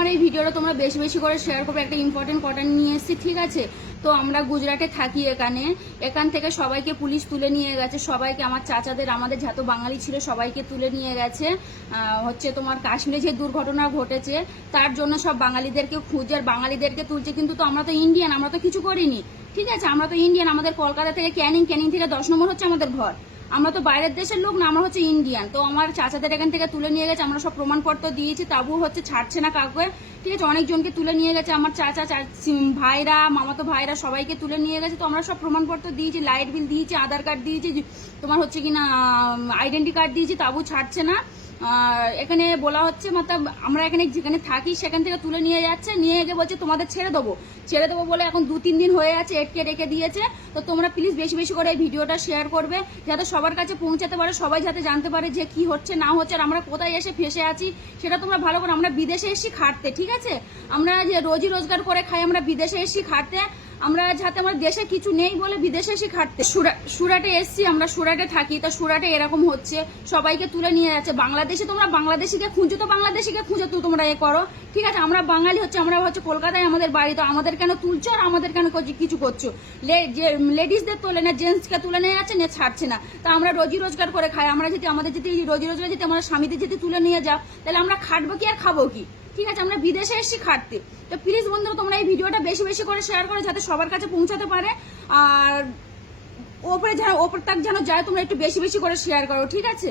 আমার এই ভিডিওটা তোমরা বেশি বেশি করে শেয়ার করবে। একটা ইম্পর্টেন্ট কথা নিয়ে এসেছি, ঠিক আছে? তো আমরা গুজরাটে থাকি, এখান থেকে সবাইকে পুলিশ তুলে নিয়ে গেছে, সবাইকে, আমার চাচাদের, আমাদের যত বাঙালি ছিল সবাইকে তুলে নিয়ে গেছে। হচ্ছে তোমার কাশ্মীরে যে দুর্ঘটনা ঘটেছে তার জন্য সব বাঙালিদেরকে খুঁজে আর বাঙালিদেরকে তুলছে, কিন্তু তো আমরা তো ইন্ডিয়ান, আমরা তো কিছু করিনি, ঠিক আছে? আমরা তো ইন্ডিয়ান, আমাদের কলকাতা থেকে ক্যানিং থেকে 10 নম্বর হচ্ছে আমাদের ঘর। আমরা তো বাইরের দেশের লোক না, আমরা হচ্ছে ইন্ডিয়ান। তো আমার চাচাদের এখান থেকে তুলে নিয়ে গেছে, আমরা সব প্রমাণপত্র দিয়েছি, তাবু হচ্ছে ছাড়ছে না কাউকে, ঠিক আছে? অনেকজনকে তুলে নিয়ে গেছে, আমার চাচা ভাইরা, মামাতো ভাইরা সবাইকে তুলে নিয়ে গেছে। তো আমরা সব প্রমাণপত্র দিয়েছি, লাইট বিল দিয়েছি, আধার কার্ড দিয়েছি, তোমার হচ্ছে কিনা আইডেন্টি কার্ড দিয়েছি, তাবু ছাড়ছে না। এখানে বলা হচ্ছে মতলব আমরা এখানে যেখানে থাকি সেখান থেকে তুলে নিয়ে যাচ্ছে, নিয়ে গিয়ে বলছে তোমাদের ছেড়ে দেবো বলে এখন 2-3 দিন হয়ে আছে, এটকে রেখে দিয়েছে। তো তোমরা প্লিজ বেশি বেশি করে এই ভিডিওটা শেয়ার করবে, যাতে সবার কাছে পৌঁছাতে পারে, সবাই যাতে জানতে পারে যে কি হচ্ছে না হচ্ছে আর আমরা কোথায় এসে ফেসে আছি সেটা তোমরা ভালো করে। আমরা বিদেশে এসেছি খাটতে, ঠিক আছে? আমরা যে রোজি রোজগার করে খাই, আমরা বিদেশে এসেছি খাটতে। আমরা যাতে আমার দেশে কিছু নেই বলে বিদেশে এসে খাটতে। সুরাটে এসছি, আমরা সুরাটে থাকি, তা সুরাটে এরকম হচ্ছে, সবাইকে তুলে নিয়ে যাচ্ছে। বাংলাদেশে তোমরা বাংলাদেশিকে খুঁজো, তো বাংলাদেশিকে খুঁজে তো তোমরা এ করো, ঠিক আছে? আমরা বাঙালি হচ্ছে, আমরা হচ্ছে কলকাতায় আমাদের বাড়ি, তো আমাদের কেন তুলছো আর আমাদের কেন কিছু করছো? লেডিসদের তোলে না, জেন্টসকে তুলে নিয়ে যাচ্ছে, নিয়ে ছাড়ছে না। তা আমরা রোজি রোজগার করে খাই, আমরা যদি আমাদের যদি রোজি রোজগার যদি আমার স্বামীদের যদি তুলে নিয়ে যাও, তাহলে আমরা খাটবো কি আর খাবো কি? ঠিক আছে? আমরা বিদেশে এসেছি খাটতে। তো প্লিজ বন্ধুরা তোমরা এই ভিডিওটা বেশি বেশি করে শেয়ার করো, যাতে সবার কাছে পৌঁছাতে পারে। আর ওপরে যেন ওপর তাক যেন যায়, তোমরা একটু বেশি বেশি করে শেয়ার করো, ঠিক আছে?